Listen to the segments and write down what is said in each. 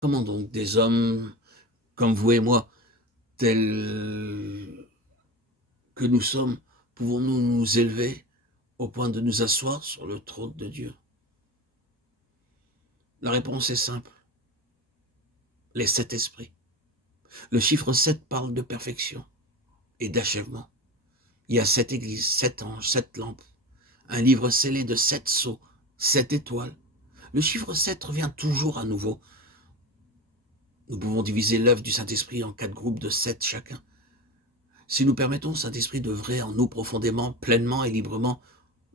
Comment donc des hommes comme vous et moi, tels que nous sommes, pouvons-nous nous élever au point de nous asseoir sur le trône de Dieu? La réponse est simple, les 7 esprits. Le chiffre 7 parle de perfection et d'achèvement. Il y a 7 églises, 7 anges, 7 lampes, un livre scellé de 7 sceaux, 7 étoiles. Le chiffre 7 revient toujours à nouveau. Nous pouvons diviser l'œuvre du Saint-Esprit en 4 groupes de 7 chacun. Si nous permettons au Saint-Esprit d'œuvrer en nous profondément, pleinement et librement,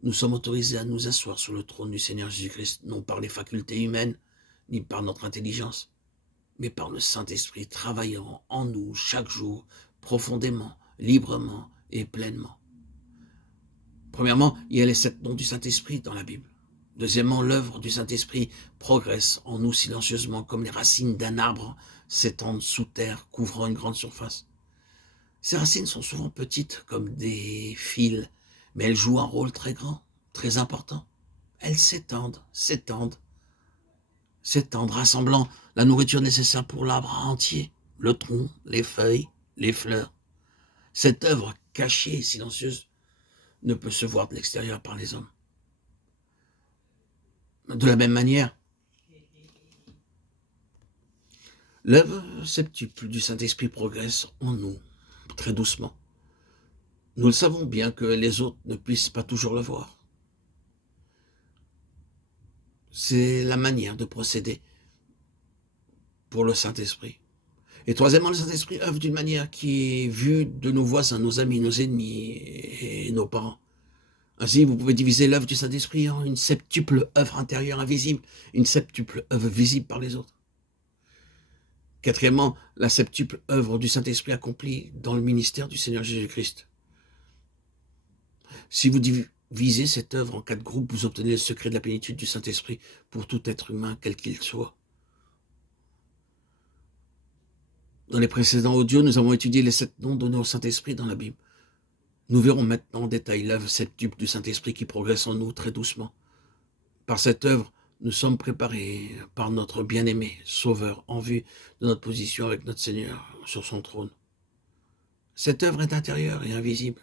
nous sommes autorisés à nous asseoir sur le trône du Seigneur Jésus-Christ, non par les facultés humaines, ni par notre intelligence, mais par le Saint-Esprit travaillant en nous chaque jour, profondément, librement et pleinement. Premièrement, il y a les 7 noms du Saint-Esprit dans la Bible. Deuxièmement, l'œuvre du Saint-Esprit progresse en nous silencieusement, comme les racines d'un arbre s'étendent sous terre, couvrant une grande surface. Ces racines sont souvent petites, comme des fils, mais elles jouent un rôle très grand, très important. Elles s'étendent, s'étendent, s'étendent, rassemblant la nourriture nécessaire pour l'arbre entier, le tronc, les feuilles, les fleurs. Cette œuvre cachée et silencieuse ne peut se voir de l'extérieur par les hommes. De la même manière, l'œuvre septuple du Saint-Esprit progresse en nous, très doucement. Nous le savons bien que les autres ne puissent pas toujours le voir. C'est la manière de procéder pour le Saint-Esprit. Et troisièmement, le Saint-Esprit œuvre d'une manière qui est vue de nos voisins, nos amis, nos ennemis et nos parents. Ainsi, vous pouvez diviser l'œuvre du Saint-Esprit en une septuple œuvre intérieure invisible, une septuple œuvre visible par les autres. Quatrièmement, la septuple œuvre du Saint-Esprit accomplie dans le ministère du Seigneur Jésus-Christ. Si vous divisez cette œuvre en 4 groupes, vous obtenez le secret de la plénitude du Saint-Esprit pour tout être humain, quel qu'il soit. Dans les précédents audios, nous avons étudié les 7 noms donnés au Saint-Esprit dans la Bible. Nous verrons maintenant en détail l'œuvre septuple du Saint-Esprit qui progresse en nous très doucement. Par cette œuvre, nous sommes préparés par notre bien-aimé Sauveur en vue de notre position avec notre Seigneur sur son trône. Cette œuvre est intérieure et invisible.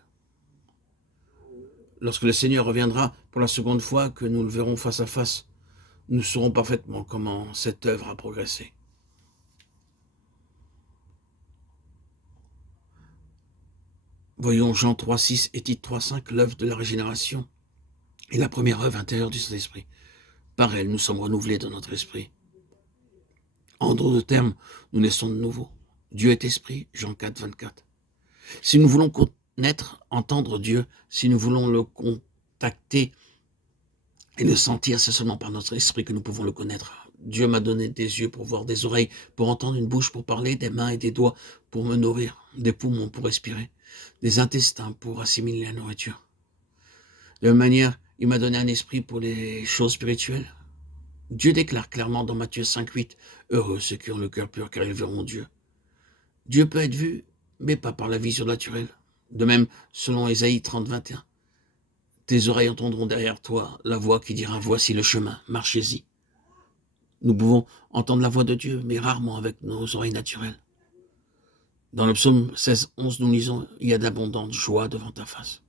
Lorsque le Seigneur reviendra pour la seconde fois, que nous le verrons face à face, nous saurons parfaitement comment cette œuvre a progressé. Voyons Jean 3,6 et Tite 3,5, l'œuvre de la régénération est la première œuvre intérieure du Saint-Esprit. Par elle, nous sommes renouvelés dans notre esprit. En d'autres termes, nous naissons de nouveau. Dieu est esprit, Jean 4, 24. Si nous voulons connaître, entendre Dieu, si nous voulons le contacter et le sentir, c'est seulement par notre esprit que nous pouvons le connaître. Dieu m'a donné des yeux pour voir, des oreilles pour entendre, une bouche pour parler, des mains et des doigts pour me nourrir, des poumons pour respirer, des intestins pour assimiler la nourriture. De la même manière, il m'a donné un esprit pour les choses spirituelles. Dieu déclare clairement dans Matthieu 5,8 « Heureux ceux qui ont le cœur pur, car ils verront Dieu ». Dieu peut être vu, mais pas par la vision naturelle. De même, selon Ésaïe 30, 21, « Tes oreilles entendront derrière toi la voix qui dira « Voici le chemin, marchez-y ». Nous pouvons entendre la voix de Dieu, mais rarement avec nos oreilles naturelles. Dans le psaume 16, 11, nous lisons « Il y a d'abondantes joies devant ta face ».